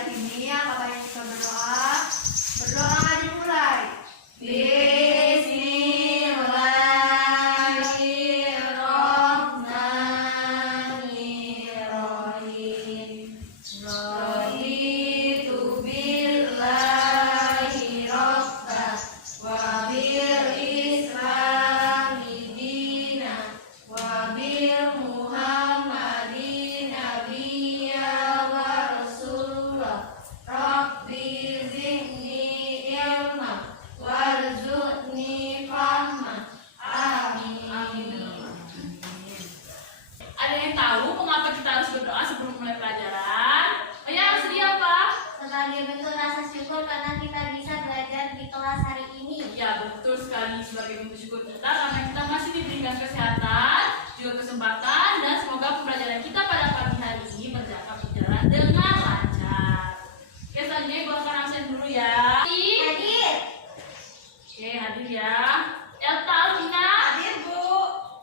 ayat ini yang katanya kita berdoa. Berdoa dimulai. Bismillahirrahmanirrahim. Raditu billahi rabban wa bil islami dinan wa bil muhammadin nabiyya wa rasulah. Rabbi zidni ilma warzuqni fahma. Amin. Ada yang tahu mengapa kita harus berdoa sebelum mulai pelajaran? Oh ya, sedia apa? Sebagai bentuk rasa syukur karena kita bisa belajar di kelas hari ini. Ya, betul sekali, sebagai bentuk syukur kita karena kita masih diberikan kesehatan, juga kesempatan, dan semoga pembelajaran kita pada pagi hari ini berjalan dengan lancar. Oke, selanjutnya Ibu akan absen dulu ya. Hadir. Oke, hadir ya. Elta Alvina. Hadir, Bu.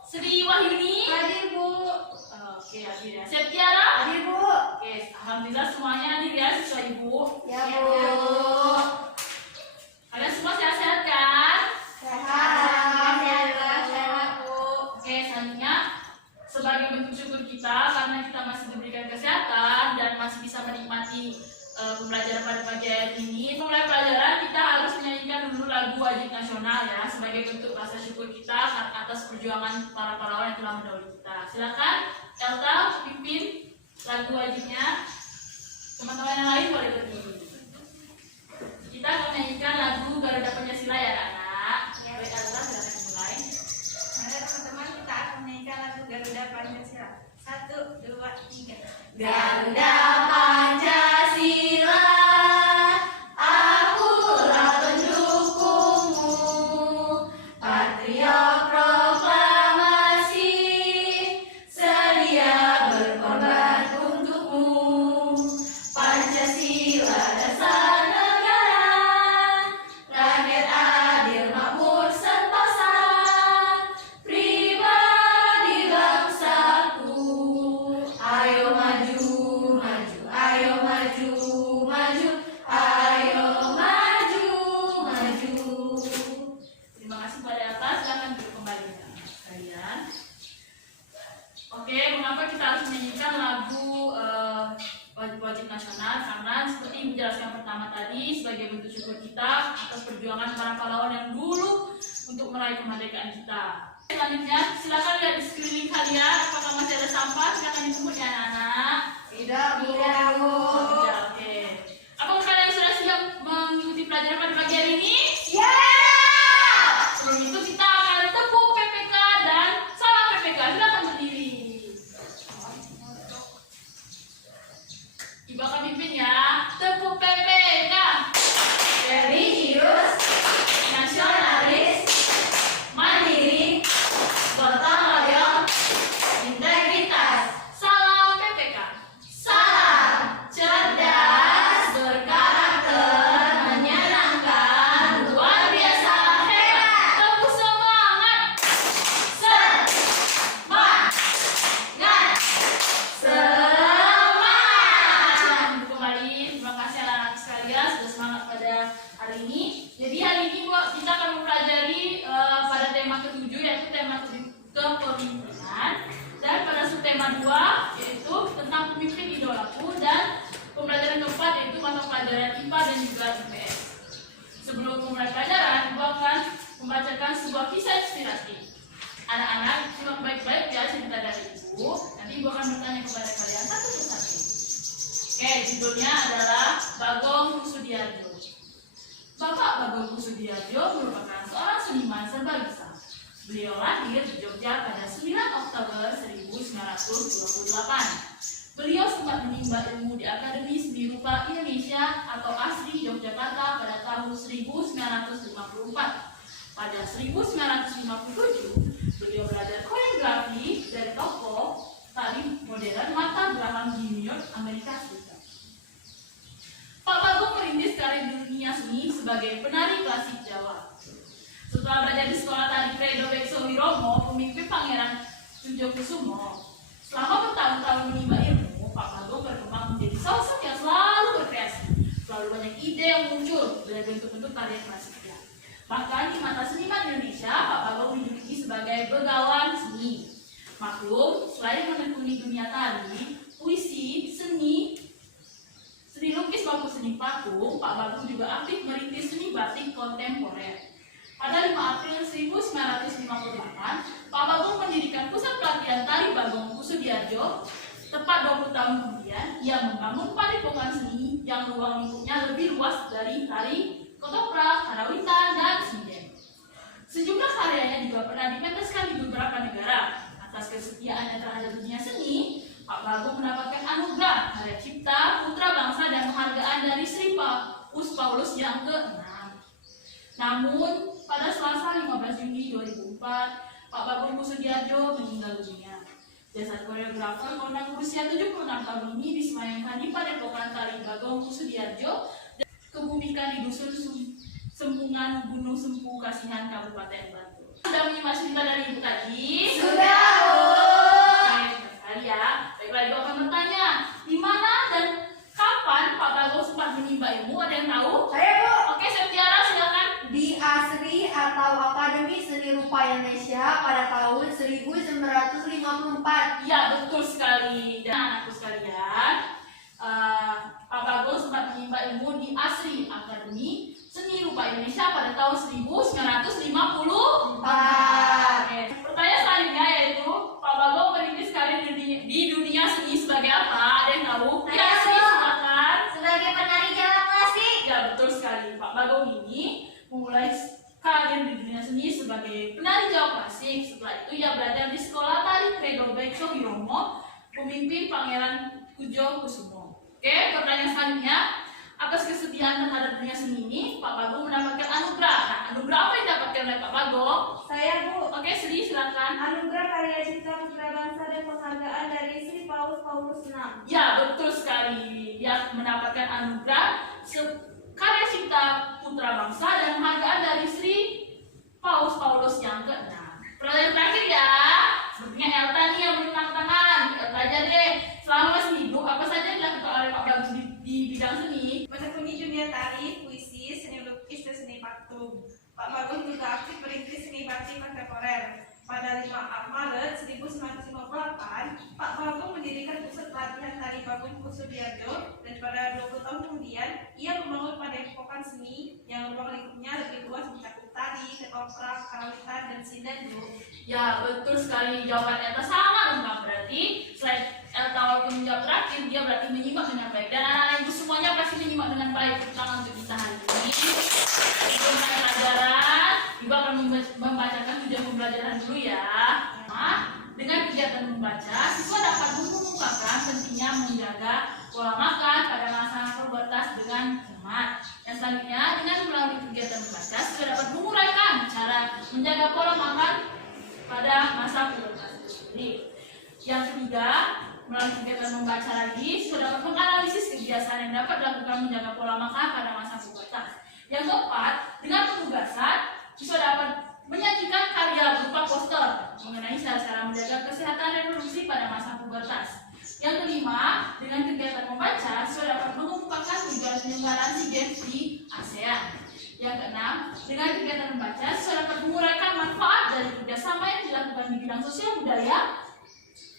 Sri Wahyuni. Hadir, Bu. Oke, hadir ya. Septiara. Hadir, Bu. Oke, alhamdulillah semuanya hadir ya siswa Ibu. Ya, Bu. Kalian semua sehat-sehat kan? Sehat, Bu. Oke, selanjutnya sebagai bentuk syukur kita karena kita masih diberikan kesehatan dan masih bisa menikmati pembelajaran pada pagi hari ini. Mulai pelajaran kita harus menyanyikan dulu lagu wajib nasional ya sebagai bentuk rasa syukur kita atas perjuangan para pahlawan yang telah mendahului kita. Silakan Elta pimpin lagu wajibnya. Teman-teman yang lain boleh berdiri. Kita akan menyanyikan lagu Garuda Pancasila ya anak-anak. Baik Elta, silakan dimulai. Mari teman-teman kita akan menyanyikan lagu Garuda Pancasila. 1, 2, 3. Garuda Pancasila, akulah pendukungmu, patriot proklamasi, sedia berkorban untukmu. Pancasila dasar negara, rakyat adil makmur sentosa, pribadi bangsaku. Ayo maju, maju, ayo maju, maju, ayo maju, maju. Terima kasih pada atas, silakan duduk kembali kalian. Oke, mengapa kita harus menyanyikan lagu wajib nasional? Karena seperti yang dijelaskan pertama tadi, sebagai bentuk syukur kita atas perjuangan para pahlawan yang dulu untuk meraih kemerdekaan kita. Selanjutnya, silakan lihat di sekeliling kalian, apakah masih ada sampah? Silakan dipungut ya anak-anak. Tidak, Bu. Ya, oke. Apakah kalian sudah siap mengikuti pelajaran pada pagi hari ini? Ya. Sebelum itu kita akan tepuk PPK dan salam PPK. Silakan berdiri. Ibu akan pimpin ya. Tepuk PPK. Religius, Nasionalis, mandiri, gotong royong, integritas. salam PPK. Salam cerdas, berkarakter, menyenangkan, luar biasa hebat. Tepuk semangat. Semangat, semangat. Untuk kembali, terima kasih anak-anak sekalian sudah semangat pada hari ini. Jadi hari ini kita akan mempelajari pada tema ke-7 yaitu tema kepemimpinan, dan pada subtema 2 yaitu tentang pemimpin idolaku, dan pembelajaran keempat yaitu mata pelajaran IPA dan juga IPS. Sebelum memulai pelajaran, Ibu akan membacakan sebuah kisah inspirasi. Anak-anak simak baik-baik ya cerita dari Ibu. Nanti Ibu akan bertanya kepada kalian satu persatu. Oke, judulnya adalah Bagong Kussudiardjo. Bapak Bagong Kussudiardjo merupakan seorang seniman serba bisa. Beliau lahir di Jogja pada 9 Oktober 1928. Beliau sempat menimba ilmu di Akademi Seni Rupa Indonesia atau ASRI Yogyakarta pada tahun 1954. Pada 1957, beliau belajar koreografi dari tokoh tari modern Martha Graham Jr. Amerika Serikat. Pak Bagong merintis karir di dunia seni sebagai penari klasik Jawa. Setelah belajar di sekolah tari Credo Bekso Wiromo, pemimpin Pangeran Sujokusumo, selama bertahun-tahun menimba ilmu, Pak Bagong berkembang menjadi sosok yang selalu berkreasi. terlalu banyak ide yang muncul dari bentuk-bentuk karya klasiknya. Bahkan di mata seniman Indonesia, Pak Bagong dijuluki sebagai begawan seni. Maklum, selain menekuni dunia tari, puisi, seni lukis maupun seni patung, Pak Bagong juga aktif merintis seni batik kontemporer. Pada 5 April 1958, Pak Bagong mendirikan pusat pelatihan tari Bagong Kusudiarjo. Tepat 20 tahun kemudian, ia membangun padepokan seni yang ruang lingkupnya lebih luas dari tari, ketoprak, karawitan, dan sinden. Sejumlah karyanya juga pernah dipentaskan di beberapa negara. Atas kesetiaannya terhadap dunia seni, Pak Bagong mendapatkan anugerah Karya Cipta Putra Bangsa dan penghargaan dari Sri Paus Paulus yang ke-6. Namun, pada Selasa 15 Juni 2004, Pak Bagong Kusudiarjo meninggal dunia. Jasad koreografer kondang berusia 76 tahun ini disemayamkan di Padepokan Tari Bagong Kusudiarjo dan kebumikan di Dusun Sempungan Gunung Sempu Kasihan Kabupaten Bantul. Sudah menyimak cerita dari ibu tadi? Sudah, Bu. Baik sekali ya. Baiklah, ibu akan bertanya, di mana dan kapan Pak Bagong sempat menimba ilmu? Ada yang tahu? Saya, Bu. Oke, Septiara silakan. Di ASRI atau Akademi Seni Rupa Indonesia pada tahun 1954. Ya, betul sekali. Dan anakku sekalian, Pak Bagong sempat menimba ilmu di ASRI, Akademi Seni Rupa Indonesia pada tahun 1954. Oke. Pertanyaan selanjutnya yaitu, Pak Bagong merintis karir di dunia seni sebagai apa? Ada yang tahu? Ya, silakan. Sebagai penari Jawa klasik. Ya, betul sekali. Pak Bagong ini memulai karir di dunia seni sebagai penari Jawa klasik. Setelah itu ia belajar di sekolah tari Credo Bekso Hiromo, pemimpin Pangeran Kujo Kusumo. Oke, pertanyaan selanjutnya. Atas kesetiaan terhadap dunia seni ini, Pak Bagong mendapatkan anugerah. Nah, anugerah apa yang didapatkan oleh Pak Bagong? Saya, Bu. Oke, Sri, silakan. Anugerah Karya Cipta Putra Bangsa dan penghargaan dari Sri Paus Paulus VI. Ya, betul sekali. Dia mendapatkan anugerah Karya Cipta Putra Bangsa dan penghargaan dari Sri Paus Paulus yang ke-6. Pertanyaan terakhir ya. Sepertinya Elta nih yang berikan tangan. Elta aja deh. Selama masih hidup, apa saja yang dilakukan oleh Pak Bagong di bidang seni? Menekuni dunia tari, puisi, seni lukis, dan seni patung. Pak Bagong juga aktif merintis seni batik kontemporer. Pada 5 Maret 1958, Pak Bagong mendirikan pusat pelatihan tari Bagong Kusudiarjo, dan pada 20 tahun kemudian, ia membangun padepokan seni yang ruang lingkupnya lebih luas mencakup tari, ketoprak, karawitan, dan sinden. Ya, betul sekali. Jawaban Elta sangat lengkap. Berarti selain Elta walaupun menjawab terakhir, dia berarti menyimak dengan baik. Dan anak-anak ibu semuanya pasti menyimak dengan baik. Terutama untuk kita hari ini. Sebelum pelajaran, ibu akan membacakan tujuan pembelajaran dulu ya. Nah, dengan kegiatan membaca, siswa dapat mengungkapkan pentingnya menjaga pola makan pada masa pubertas dengan cermat. Yang selanjutnya, dengan melalui kegiatan membaca, siswa dapat menguraikan cara menjaga pola makan pada masa pubertas itu sendiri. Yang ketiga, melalui kegiatan membaca lagi, siswa dapat menganalisis kebiasaan yang dapat dilakukan menjaga pola makan pada masa pubertas. Yang keempat, dengan penugasan, siswa dapat menyajikan karya berupa poster mengenai cara-cara menjaga kesehatan reproduksi pada masa pubertas. Yang kelima, dengan kegiatan membaca, siswa dapat mengemukakan tujuan penyelenggaraan SEA Games di ASEAN. Yang keenam, dengan kegiatan membaca, siswa dapat menguraikan manfaat dari kerjasama yang dilakukan di bidang sosial budaya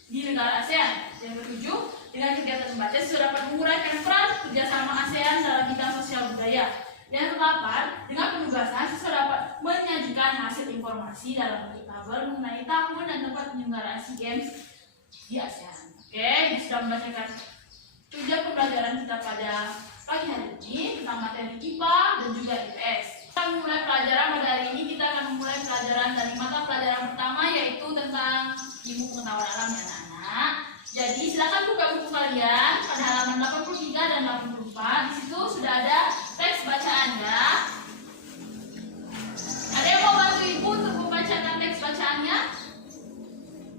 di negara ASEAN. Yang ketujuh, dengan kegiatan membaca, siswa dapat menguraikan peran kerjasama ASEAN dalam bidang sosial budaya. Yang ke-8, dengan penugasan, siswa dapat menyajikan hasil informasi dalam bentuk tabel mengenai tahun dan tempat penyelenggaraan SEA Games di ASEAN. Oke, sudah membacakan tujuan pembelajaran kita pada pagi hari ini tentang materi IPA dan juga IPS. Kita memulai pelajaran pada hari ini, kita akan memulai pelajaran dari mata pelajaran pertama, yaitu tentang ilmu pengetahuan alam ya anak-anak. Jadi silakan buka buku kalian pada halaman 83 dan 84. Di situ sudah ada teks bacaannya. Ada yang mau bantu ibu untuk membacakan teks bacaannya?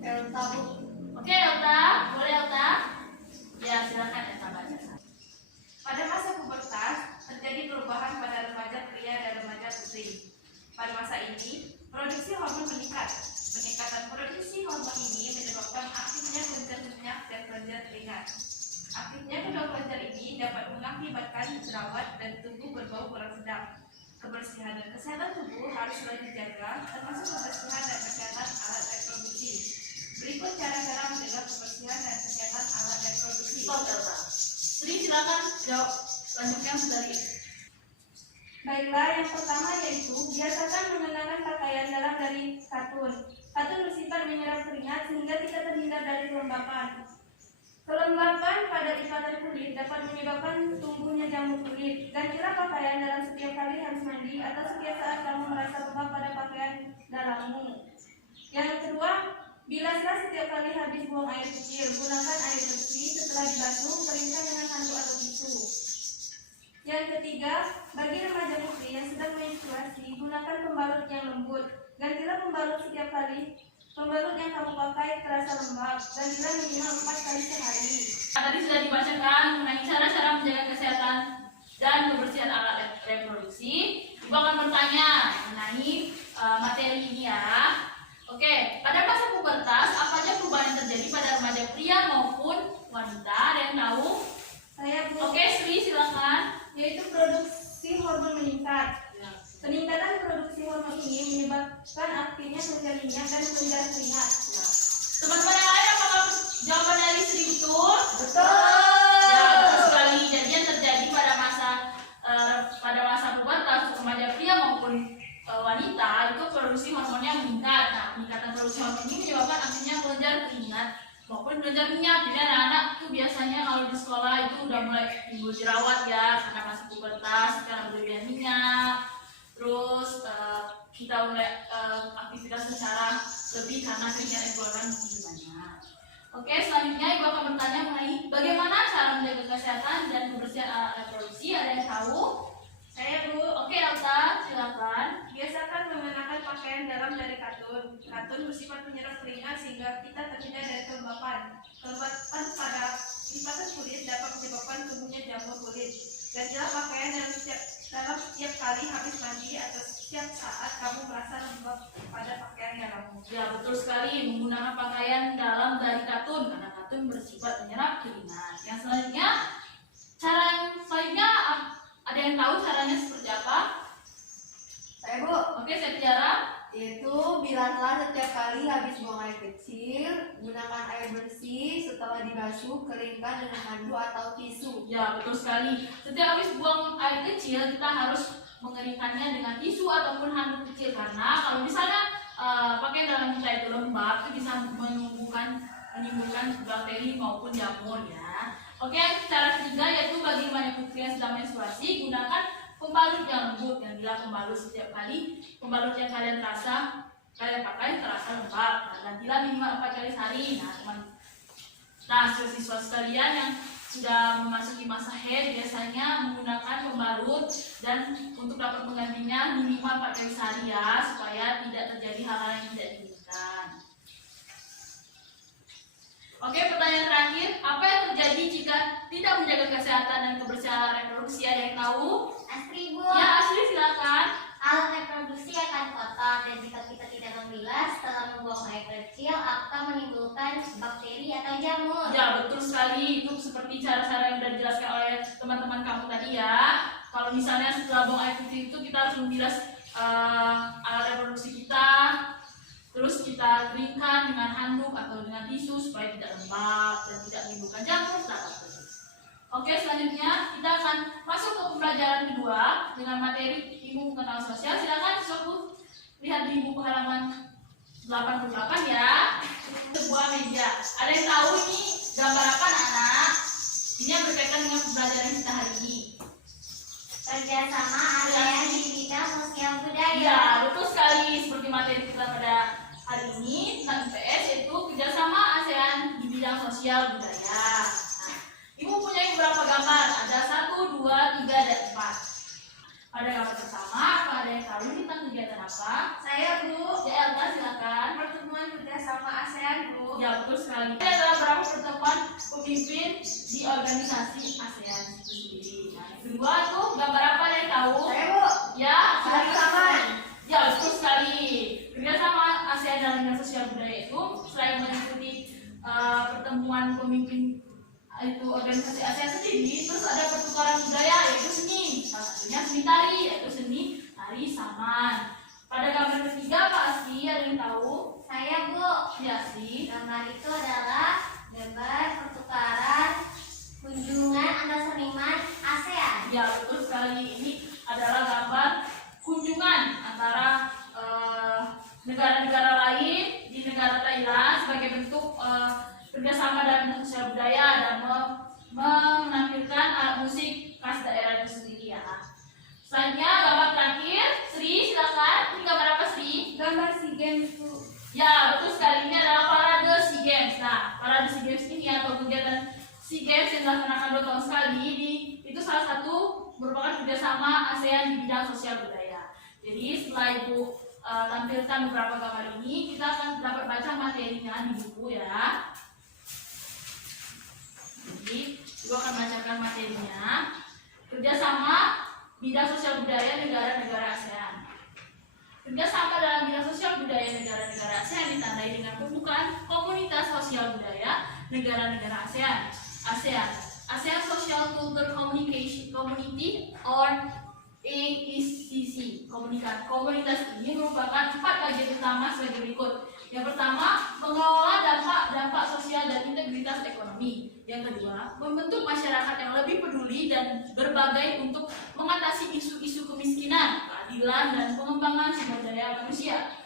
Elta, Bu. Oke, Elta, boleh Elta? Ya, silakan Elta baca. Pada masa pubertas, terjadi perubahan pada remaja pria dan remaja putri. Pada masa ini, produksi hormon meningkat. Peningkatan produksi hormon ini menyebabkan aktifnya kelenjar minyak dan kelenjar ringan. Aktifnya kedua pelajar ini dapat mengakibatkan jerawat dan tubuh berbau kurang sedap. Kebersihan dan kesehatan tubuh harus selalu dijaga, termasuk kebersihan dan kesehatan alat reproduksi. Berikut cara-cara menjaga kebersihan dan kesehatan alat reproduksi. Stop, Elsa. Sri, silakan jawab. Lanjutkan dari. Baiklah, yang pertama yaitu biasakan mengenakan pakaian dalam dari katun. Katun bersifat menyerap keringat sehingga tidak terhindar dari kelembapan. Kelembapan pada lipatan kulit dapat menyebabkan tumbuhnya jamur kulit. Gantilah pakaian dalam setiap kali habis mandi atau setiap saat kamu merasa bebal pada pakaian dalammu. Yang kedua, bilaslah setiap kali habis buang air kecil. Gunakan air bersih, setelah dibasuh, keringkan dengan handuk atau tisu. Yang ketiga, bagi remaja putri yang sedang menstruasi, gunakan pembalut yang lembut. Gantilah pembalut setiap kali pembalut yang kamu pakai terasa lembab. Gantilah minimal 4 kali sehari. Tadi sudah dibacakan mengenai cara-cara menjaga kesehatan dan kebersihan alat reproduksi. Ibu akan bertanya mengenai materi ini ya. Oke, pada masa pubertas, apa aja perubahan yang terjadi pada remaja pria maupun wanita? Ada yang tahu? Saya Bu. Oke, Sri, silakan. Yaitu produksi hormon meningkat. Peningkatan produksi hormon ini menyebabkan aktifnya kelenjar minyak dan kelenjar keringat. Teman-teman yang lain, apakah jawaban dari Sri betul? Betul. Ya, betul sekali. Jadi yang terjadi pada masa pubertas untuk remaja pria maupun wanita itu produksi hormonnya meningkat. Nah, peningkatan produksi hormon ini menyebabkan aktifnya kelenjar keringat maupun kelenjar minyak. Jadi anak-anak itu biasanya kalau di sekolah itu udah mulai timbul jerawat ya karena masa pubertas, karena berlebihan minyak. Terus kita mulai aktivitas secara lebih karena keringat yang keluarkan begitu banyak. Oke, selanjutnya Ibu akan bertanya mengenai bagaimana cara menjaga kesehatan dan kebersihan alat reproduksi. Ada yang tahu? Saya Bu. Oke, Elsa, silakan. Biasakan mengenakan pakaian dalam dari katun. Katun bersifat menyerap keringat sehingga kita terhindar dari kelembapan. Kelembapan pada lipatan kulit dapat menyebabkan tumbuhnya jamur kulit. Gantilah pakaian dalam setiap kali habis mandi atau setiap saat kamu merasa lembab pada pakaian dalammu. Ya, betul sekali, menggunakan pakaian dalam dari katun karena katun bersifat menyerap keringat. Yang selanjutnya, ada yang tahu caranya seperti apa? Saya Bu. Oke, saya bicara. Yaitu bilaslah setiap kali habis buang air kecil, gunakan air bersih, setelah dibasuh, keringkan dengan handuk atau tisu. Ya, betul sekali. Setiap habis buang air kecil, kita harus mengeringkannya dengan tisu ataupun handuk kecil karena kalau misalnya pakaian dalam kita itu lembab, itu bisa menimbulkan bakteri maupun jamur ya. Oke, cara ketiga yaitu bagi remaja putri yang sedang menstruasi, gunakan pembalut yang lembut. Yang bila pembalut setiap kali pembalut yang kalian pakai terasa lembab. Nah, gantilah minimal 4 kali sehari. Nah, siswa sekalian yang sudah memasuki masa haid biasanya menggunakan pembalut dan untuk dapat menggantinya minimal 4 kali sehari ya, supaya tidak terjadi hal-hal yang tidak diinginkan. Oke, pertanyaan terakhir, apa yang terjadi jika tidak menjaga kesehatan dan kebersihan reproduksi? Ada yang tahu? Astri Bu. Ya, Asli silakan. Alat reproduksi akan kotor dan jika kita tidak membilas setelah membuang air kecil akan menimbulkan bakteri atau jamur. Ya, betul sekali. Itu seperti cara-cara yang sudah dijelaskan oleh teman-teman kamu tadi ya. Kalau misalnya setelah buang air kecil itu kita harus membilas alat reproduksi kita. Terus kita keringkan dengan handuk atau dengan tisu supaya tidak lembab dan tidak menimbulkan jamur setelah tersebut. Oke, selanjutnya kita akan masuk ke pembelajaran kedua dengan materi ilmu pengetahuan sosial. Silakan siswaku lihat di buku halaman 88 ya. Sebuah meja. Ada yang tahu ini gambar apa anak-anak? Ini yang berkaitan dengan pembelajaran kita hari ini. Kerjasama ASEAN di bidang sosial budaya. Ya, betul sekali seperti materi kita pada hari ini tentang IPS, yaitu kerjasama ASEAN di bidang sosial budaya. Nah, Ibu punya beberapa gambar, ada 1, 2, 3, dan 4. Pada gambar pertama, ada yang tahu ini tentang kegiatan apa? Saya Bu. Ya, Elga silakan. Pertemuan kerjasama ASEAN Bu. Ya, betul sekali. Ini adalah beberapa pertemuan pemimpin di organisasi ASEAN itu sendiri. Nah, yang kedua tuh gambar apa, ada yang tahu? Saya Bu. Ya, Kerjasama. Ya, betul sekali. Kerjasama ASEAN dalam bidang sosial budaya itu selain mengikuti pertemuan pemimpin itu organisasi ASEAN sendiri, terus ada pertukaran budaya yaitu seni, salah satunya seni tari yaitu seni tari Saman. Pada gambar ketiga Pak Asri ada yang tahu? Saya Bu. Ya sih. Gambar itu adalah gambar pertukaran kunjungan antar seniman ASEAN. Ya betul sekali, ini adalah gambar kunjungan antara negara-negara lain di negara Thailand sebagai bentuk kerjasama dalam bidang sosial budaya dan menampilkan alat musik khas daerah itu sendiri ya. Selanjutnya gambar terakhir, Sri silakan. Ini gambar apa Sri? Gambar SEA Games Bu. Ya betul sekali, ini adalah parade SEA Games. Nah parade SEA Games ini atau kegiatan SEA Games yang dilaksanakan 2 tahun sekali itu salah satu merupakan kerjasama ASEAN di bidang sosial budaya. Jadi setelah Ibu tampilkan beberapa gambar ini, kita akan dapat baca materinya di buku ya. Jadi Ibu akan bacakan materinya. Kerjasama bidang sosial budaya negara-negara ASEAN. Kerjasama dalam bidang sosial budaya negara-negara ASEAN ditandai dengan pembukaan komunitas sosial budaya negara-negara ASEAN. ASEAN Social Culture Communication Community or ASCC. Komunitas ini merupakan 4 bagian utama sebagai berikut. Yang pertama, mengelola dampak sosial dan integritas ekonomi. Yang kedua, membentuk masyarakat yang lebih peduli dan berbagai untuk mengatasi isu-isu kemiskinan, keadilan, dan pengembangan sumber daya manusia.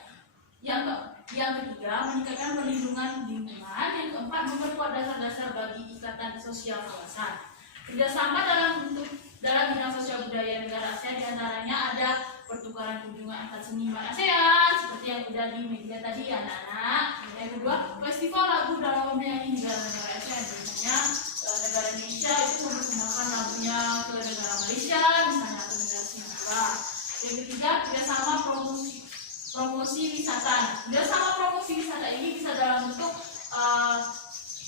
Yang ketiga, meningkatkan perlindungan lingkungan. Yang keempat, memperkuat dasar-dasar bagi ikatan sosial kawasan. Kerjasama dalam bidang sosial budaya negara ASEAN diantaranya ada pertukaran kunjungan antar seniman ASEAN seperti yang udah di media tadi ya anak-anak. Yang kedua, festival lagu dalam menyanyi negara-negara ASEAN. Biasanya negara Indonesia itu memperkenalkan lagunya ke negara Malaysia, misalnya ke negara Singapura. Yang ketiga, kerjasama promosi wisata. Kerjasama promosi wisata ini bisa dalam bentuk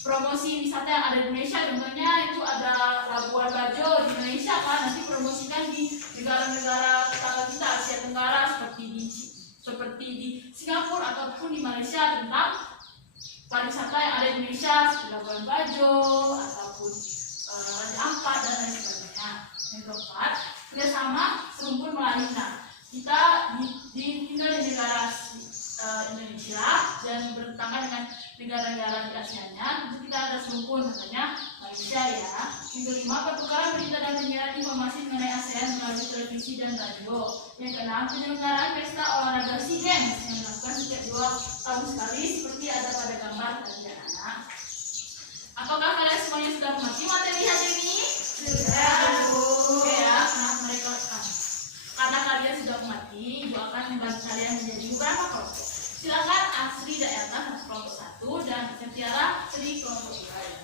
promosi wisata yang ada di Indonesia, contohnya itu ada Labuan Bajo di Indonesia kan, nanti promosikan di negara-negara tetangga kita Asia Tenggara seperti di Singapura ataupun di Malaysia tentang pariwisata yang ada di Indonesia seperti Labuan Bajo ataupun Raja Ampat dan lain sebagainya. Yang keempat, kerjasama serumpun Melayu. Nah, kita tinggal di negara Indonesia dan bertetangga dengan negara-negara di ASEAN-nya, tentu kita ada serumpun, katanya Malaysia ya. Yang kelima, pertukaran berita dan penyiaran informasi mengenai ASEAN melalui televisi dan radio. Yang keenam, penyelenggaraan pesta olahraga SEA Games yang dilakukan setiap 2 tahun sekali seperti ada pada gambar tadi anak-anak. Apakah kalian semuanya sudah mengerti materi hari ini? Sudah Bu. Oke ya, karena kalian sudah mengerti, Ibu akan membagi kalian menjadi beberapa kelompok. Silakan Asri daerah kelompok 1 dan Setiara Sri kelompok 2 ya.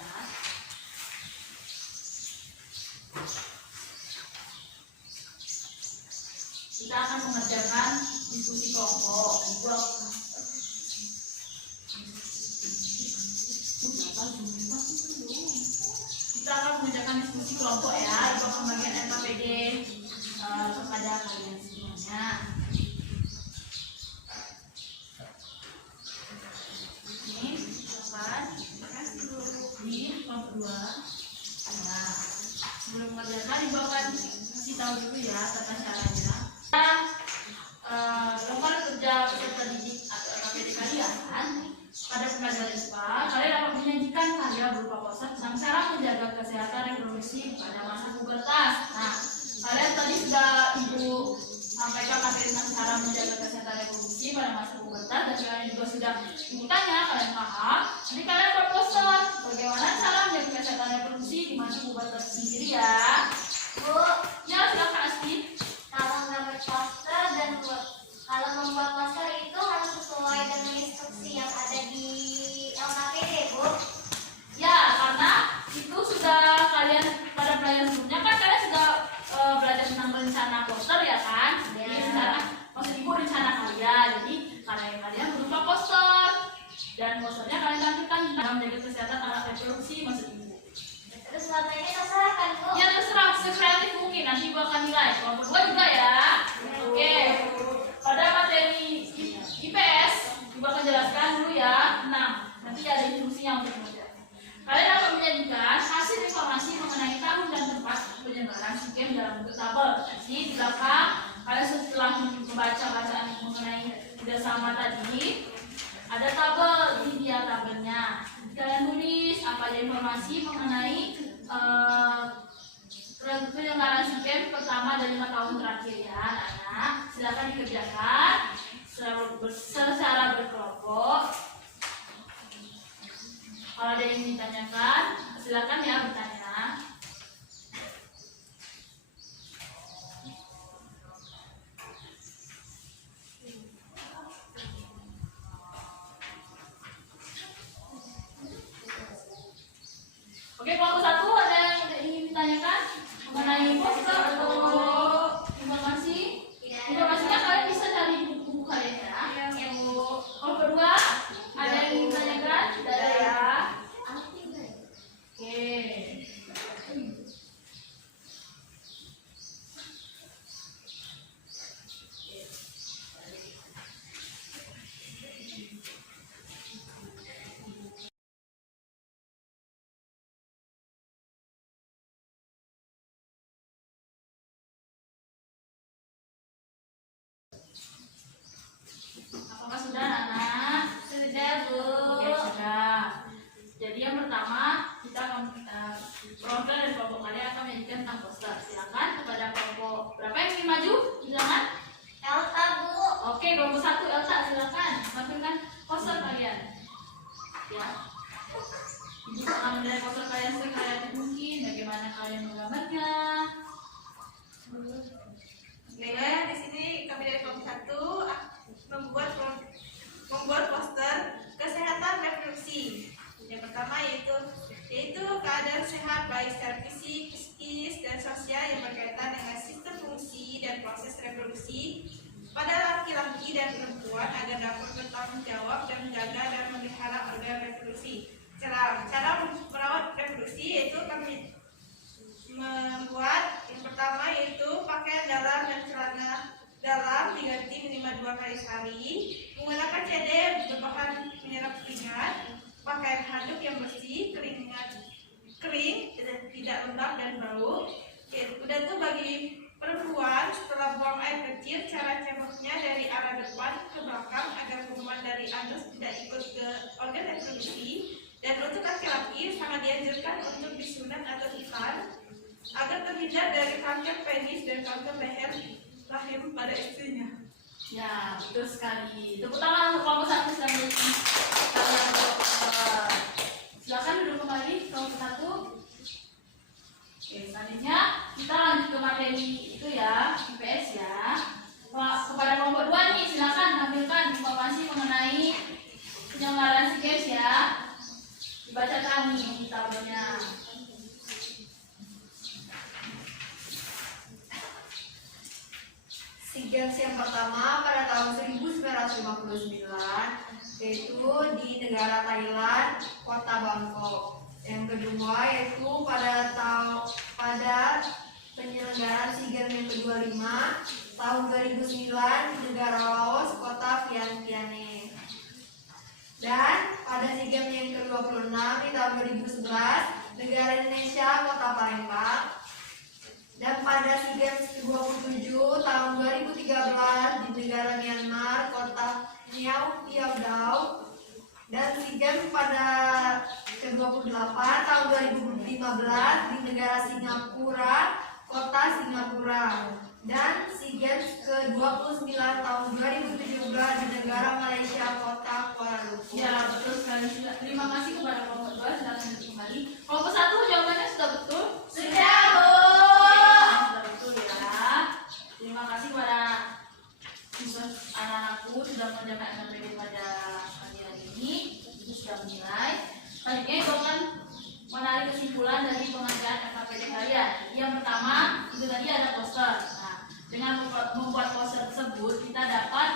Kita akan mengerjakan diskusi kelompok. Kita akan mengerjakan diskusi kelompok ya. Ibu akan bagian NKPD kepada kalian semuanya. Ini silakan di kelompok 2. Nah, sebelum mengerjakan Ibu akan kasih tahu dulu ya tata caranya. Lembar kerja peserta didik atau LKPD kalian pada pembelajaran IPA, kalian dapat menyajikan karya berupa poster tentang cara menjaga kesehatan reproduksi pada masa pubertas. Nah, kalian tadi sudah Ibu sampaikan materi tentang cara menjaga kesehatan reproduksi pada masa pubertas dan kalian juga sudah Ibu tanya, kalian paham? Nanti kalian buat poster bagaimana cara menjaga kesehatan reproduksi di masa pubertas sendiri ya. Bu, Ya, silakan Asti. kalau ngambil poster dan kalau membuat poster itu harus sesuai dengan instruksi yang ada di LKPD, Bu. Ya, karena itu sudah kalian pada pelajaran sebelumnya kan kalian sudah belajar tentang rencana poster ya kan? Ya. Jadi sekarang maksud Ibu rencana kalian. Jadi kalian berupa poster dan posternya kalian tampilkan dalam menjaga kesehatan alat reproduksi maksud Ibu. Terus warnanya terserah kan, Bu? Ya terserah sekreatif mungkin nanti Ibu akan nilai. Kelompok 2 juga ya. Oke. Pada materi IPS Ibu akan jelaskan dulu ya. Nah, nanti ada instruksinya untuk mengerjakan. Kalian dapat menyajikan hasil informasi mengenai tahun dan tempat penyelenggaraan SEA Games dalam bentuk tabel. Jadi di belakang kalian setelah membaca bacaan mengenai kerjasama tadi, ada tabel, ini dia tabelnya. Kalian tulis apa aja informasi mengenai penyelenggaraan SEA Games pertama dari 5 tahun terakhir ya anak-anak. Silakan dikerjakan secara berkelompok. Kalau ada yang ditanyakan, silakan ya bertanya. Oke, kelompok 1 ada yang ingin ditanyakan mengenai poster atau informasi? Informasinya kalian bisa cari di buku kalian ya. Kelompok 2 ada yang ingin ditanyakan? Tidak ada ya. Oke. Apakah sudah anak? Sudah, Bu. Oke, sudah. Jadi yang pertama kita akan perwakilan dari kelompok kalian akan menyajikan tentang poster. Silakan kepada kelompok berapa yang ingin maju? Silakan. Elsa, Bu. Oke, kelompok 1 Elsa silakan tampilkan poster kalian. Ya. Ibu akan menilai poster kalian sekreatif mungkin. Bagaimana kalian menggambarnya? Baiklah, di sini kami dari kelompok 1 membuat poster kesehatan reproduksi. Yang pertama yaitu keadaan sehat baik secara fisik, psikis, dan sosial yang berkaitan dengan sistem fungsi dan proses reproduksi pada laki-laki dan perempuan agar dapat bertanggung jawab dan menjaga dan memelihara organ reproduksi. Cara merawat reproduksi yaitu kami membuat yang pertama yaitu pakaian dalam dan celana dalam diganti minimal 2 kali sehari, menggunakan CD berbahan menyerap keringat, pakaian handuk yang bersih, kering, tidak lembab dan bau. Udah tuh bagi perempuan setelah buang air kecil, cara ceboknya dari arah depan ke belakang agar kuman dari anus tidak ikut ke organ reproduksi. Dan untuk laki-laki sangat dianjurkan untuk disunat atau iklan agar terhindar dari kanker penis dan kanker leher rahim pada istrinya. Ya, betul sekali. Tepuk tangan untuk kelompok 1 sedang menjadi kalian silakan duduk kembali kelompok 1. Oke, selanjutnya kita lanjut ke materi itu ya, IPS ya. Kepada kelompok 2 nih, silakan tampilkan informasi mengenai penyelenggaraan SEA Games ya. Dibacakan nih tabelnya. SEA Games yang pertama pada tahun 1959 yaitu di negara Thailand, kota Bangkok. Yang kedua yaitu pada penyelenggaraan SEA Games yang ke-25 tahun 2009 di negara Laos, kota Vientiane. Dan pada SEA Games yang ke-26 di tahun 2011 negara Indonesia, kota Palembang. Dan pada SEA Games ke-27 tahun 2013 di negara Myanmar, kota Niau Piau Dau. Dan SEA Games pada ke-28 tahun 2015 di negara Singapura, kota Singapura. Dan SEA Games ke-29 tahun 2017 di negara Malaysia, kota Kuala Lumpur. Ya, betul sekali. Terima kasih kepada kelompok 2. Silakan duduk kembali. Kelompok 1 jawabannya sudah betul? Sudah, Bu. Sudah betul ya. Terima kasih kepada siswa anak-anakku sudah mengerjakan materi pada pagi hari ini. Ibu sudah menilai. Selanjutnya Ibu akan menarik kesimpulan dari pengerjaan FKPD kalian. Yang pertama, itu tadi ada poster. Nah, dengan membuat poster tersebut, kita dapat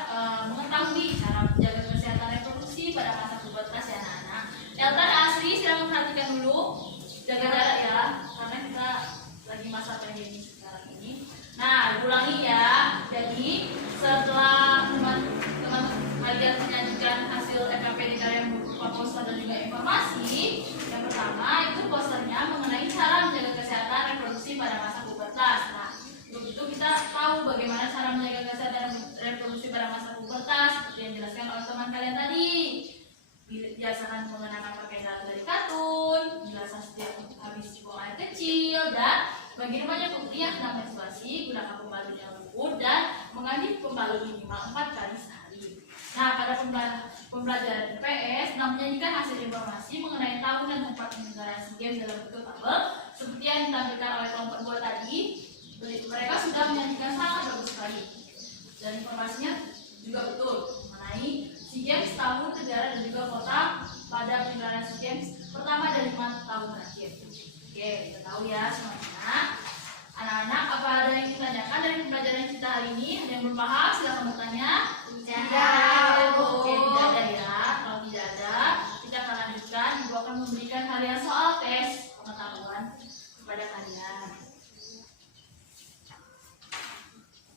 mengetahui cara menjaga kesehatan reproduksi pada masa pubertas ya anak-anak. Delta dan Asri, silahkan perhatikan dulu. Jaga jarak ya, karena kita lagi masa pandemi sekarang ini. Nah, ulangi ya. Jadi, setelah teman-teman kalian menyajikan hasil FKPD kalian berupa poster dan juga informasi, yang pertama itu posternya mengenai cara menjaga kesehatan reproduksi pada masa pubertas. Nah, untuk itu kita tahu bagaimana cara menjaga kesehatan reproduksi pada masa pubertas seperti yang dijelaskan oleh teman kalian tadi. Biasakan mengenakan pakaian dari katun, biasa setiap habis buang air kecil, dan bagi remaja putri yang sedang menstruasi, gunakan pembalut yang lembut dan mengganti pembalut minimal 4 kali sehari. Nah, pada pembelajaran IPS, menyajikan hasil informasi mengenai tahun dan tempat penyelenggaraan SEA Games dalam bentuk tabel, seperti yang ditampilkan oleh kelompok 2 tadi. Mereka sudah menyajikan sangat bagus sekali, dan informasinya juga betul mengenai SEA Games tahun, negara dan juga kota pada penyelenggaraan SEA Games pertama dari 5 tahun terakhir. Oke, kita tahu ya semuanya. Anak-anak, apa ada yang ditanyakan dari pembelajaran kita hari ini? Ada yang belum paham? Silahkan bertanya. Tidak. Oke, tidak ada ya. Kalau tidak ada, kita akan lanjutkan. Ibu akan memberikan kalian soal tes pengetahuan kepada kalian.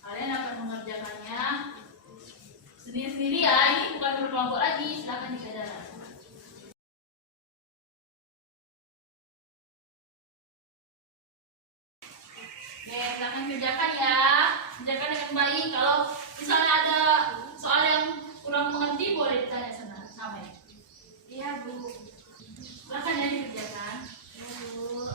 Kalian dapat mengerjakannya sendiri-sendiri ya. Ini bukan berkelompok lagi. Silahkan dikerjakan. Oke, silahkan kerjakan ya. Kerjakan dengan baik. Kalau misalnya ada soal yang kurang mengerti, boleh ditanya sama ya. Iya, Bu. Silahkan ya dikerjakan. Iya, Bu.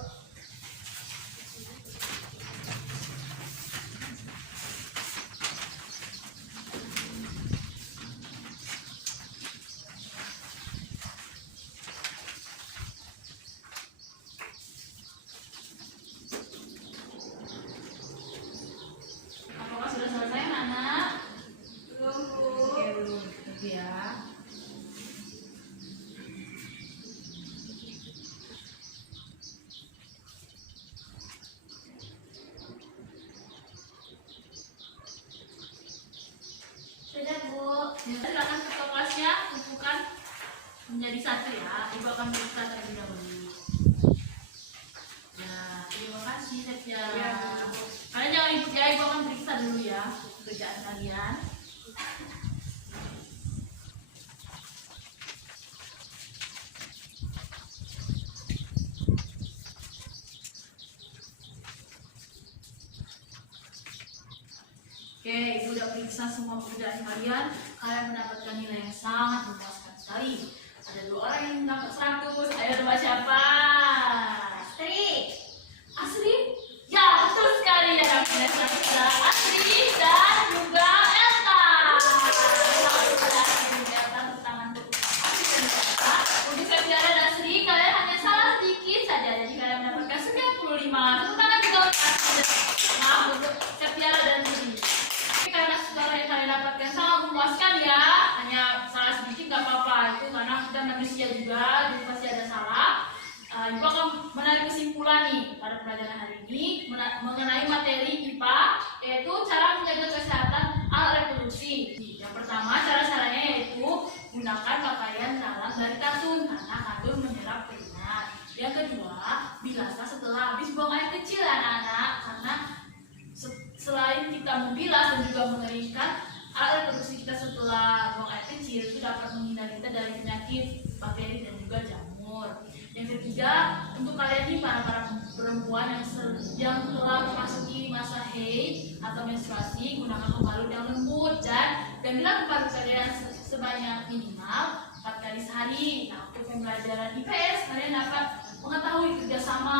Apakah sudah selesai, anak? Belum, Bu. Oke, belum. Oke ya. Sudah, Bu. Ya, silakan ketua kelasnya kumpulkan menjadi satu ya. Ibu akan periksa terlebih dahulu. Ya, terima kasih Setia. Ya, Bu. Kalian jangan ikut ya, ibu akan periksa dulu ya pekerjaan kalian. Oke, ibu udah periksa semua pekerjaan kalian. Kalian mendapatkan nilai yang sangat memuaskan sekali. Ada 2 orang yang dapat 100. Ayo coba siapa? Astri. Asri? Ya, betul sekali ya. Dapat 100 ya. Asri dan juga Elta. Selamat kepada Asri dan Elta, tepuk tangan untuk Asri dan Elta. Untuk Septiara dan Asri, kalian hanya salah sedikit saja. Jadi kalian mendapatkan 95. Tepuk tangan juga untuk Asri dan maaf untuk Septiara dan Asri. Karena skor yang kalian dapatkan sangat memuaskan ya, hanya salah sedikit nggak apa-apa, itu karena kita manusia juga, jadi pasti ada salah. Ibu akan menarik kesimpulan nih pada pelajaran hari ini mengenai materi IPA, yaitu cara menjaga kesehatan alat reproduksi. Yang pertama, cara-caranya yaitu gunakan pakaian dalam dari katun karena katun menyerap keringat. Yang kedua, bilaslah setelah habis buang air kecil anak-anak, karena selain kita membilas dan juga mengeringkan, alat reproduksi kita setelah buang air kecil itu dapat menghindari kita dari penyakit, bakteri dan juga jamur. Yang ketiga, untuk kalian nih para perempuan yang telah memasuki masa haid atau menstruasi, gunakan pembalut yang lembut dan gantilah pembalut kalian sebanyak minimal 4 kali sehari. Nah, untuk pembelajaran IPS kalian dapat mengetahui kerjasama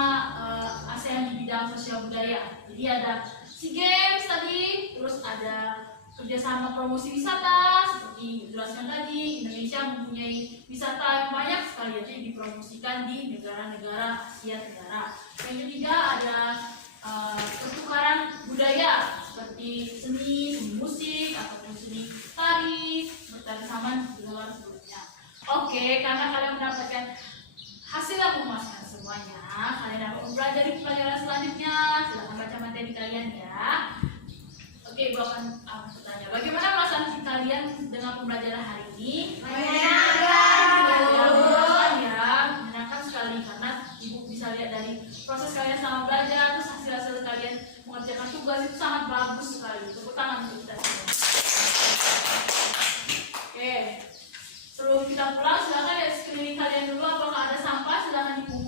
ASEAN di bidang sosial budaya. Jadi ada SEA Games tadi, terus ada kerjasama promosi wisata seperti dijelaskan tadi. Indonesia mempunyai wisata yang banyak sekali yang dipromosikan di negara-negara Asia Tenggara. Yang ketiga ada pertukaran budaya seperti seni musik ataupun seni tari bertari saman di luar sebelumnya. Oke, karena kalian mendapatkan hasil yang memuaskan semuanya, kalian dapat mempelajari pelajaran selanjutnya. Silahkan baca materi kalian ya. Oke, Ibu akan bertanya, bagaimana perasaan kalian dengan pembelajaran hari ini? Menyenangkan ya, menyenangkan sekali karena Ibu bisa lihat dari proses kalian selama belajar, terus hasil-hasil kalian mengerjakan tugas itu sangat bagus sekali. Tepuk tangan untuk kita semua. Oke, sebelum kita pulang, silakan lihat sekeliling kalian dulu apakah ada sampah, silakan dipungut.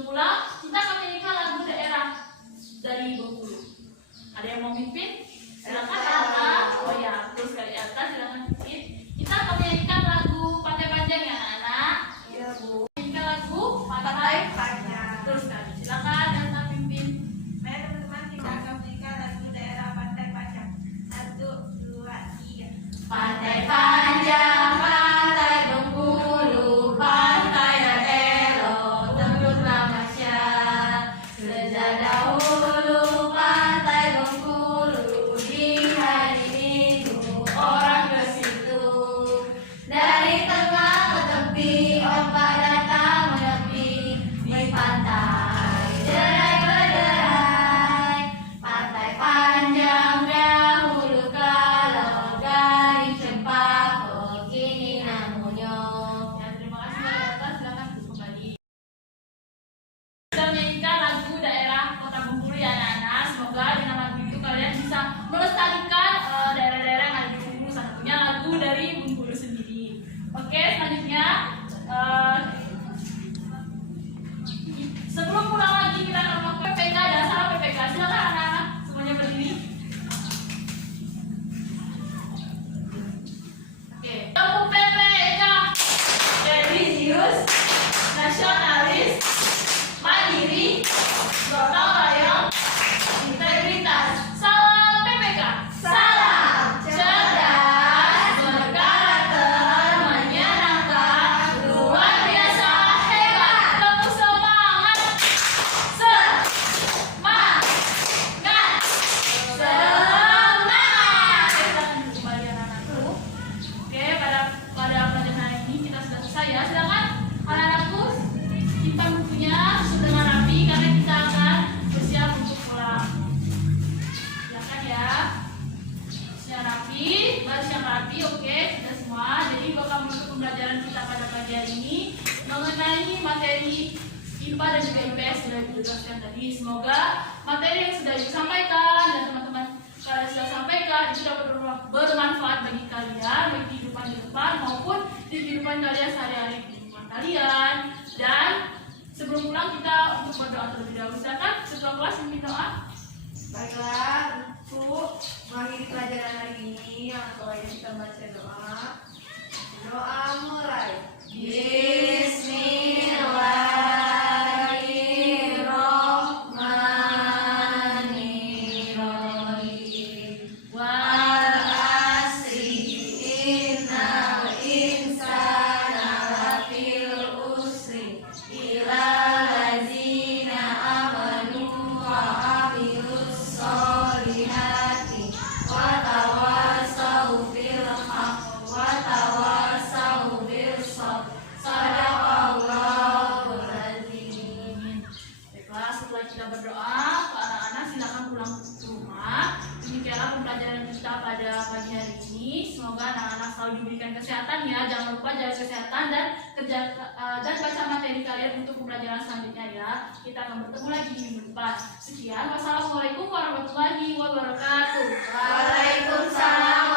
sebelum pulang kita akan menyanyikan lagu daerah dari Bengkulu. Ada yang mau mimpin? Silakan Kakak. Oh ya, terus sekali atas silakan mimpin. Kita akan menyanyikan lagu Pantai Panjang ya anak-anak. Iya, Bu. Menyanyikan lagu Pantai Pantai Panjang. Terus sekali. Silakan dan pimpin. Mari teman-teman kita akan menyanyikan lagu daerah Pantai Panjang. 1, 2, 3. Pantai Panjang, Pantai Bengkulu, Pantai Adelo, tempat Ramasya. Sejak dahulu Pantai Bengkulu di hari Minggu orang ke situ. Dari tengah ke tepi ombak datang menepi di pantai derai-derai. Pantai Panjang dahulu kalau gading cempaka kini namanya. Ya, terima kasih atas silakan duduk kembali. Kita menyanyikan lagu daerah Kota Bengkulu ya anak-anak. Semoga dengan lagu itu kalian bisa melestarikan daerah-daerah yang ada di Bengkulu. Salah satunya lagu dari Bengkulu sendiri. Oke, selanjutnya sebelum pulang lagi kita akan melakukan PPK dan salam PPK. Silakan anak-anak semuanya berdiri. Oke, kamu PPK religius, nasionalis, mandiri, gotong royong, integritas. Salam PPK. Salam cerdas, berkarakter, menyenangkan, luar biasa hebat. Tepuk semangat. Semangat. Semangat. Silakan kembali anak-anakku. Oke, pada pelajaran hari ini kita sudah selesai ya. Silakan anak-anakku simpan bukunya dengan rapi karena kita akan bersiap untuk pulang. Silakan ya. Siap rapi, baris yang rapi, oke, sudah semua. Jadi bakal menutup pembelajaran kita pada pagi hari ini mengenai materi IPA dan juga IPS sudah dijelaskan tadi. Semoga materi yang sudah disampaikan dan teman-teman kalian sudah sampaikan itu dapat bermanfaat bagi kalian, bagi kehidupan di depan maupun di kehidupan kalian sehari-hari di kehidupan kalian. Dan sebelum pulang kita untuk berdoa terlebih dahulu. Silakan setelah kelas memimpin doa. Baiklah, untuk mengakhiri pelajaran hari ini, yang selanjutnya kita baca doa. Doa mulai. Bismillahirrahmanirrahim. Wal asri innal insana lafil usri illa allazina amanu wa amilus solihati wa tawassaw bil haqq wa tawassaw bis sabr. Sadaqallahul azim. Baiklah, setelah kita berdoa, anak-anak silakan pulang ke rumah. Demikianlah pembelajaran kita pada pagi hari ini. Semoga anak-anak selalu diberikan kesehatan ya. Jangan lupa jaga kesehatan dan dan baca materi kalian untuk pembelajaran selanjutnya ya. Kita akan bertemu lagi di minggu depan. Sekian, wassalamualaikum warahmatullahi wabarakatuh. Waalaikumsalam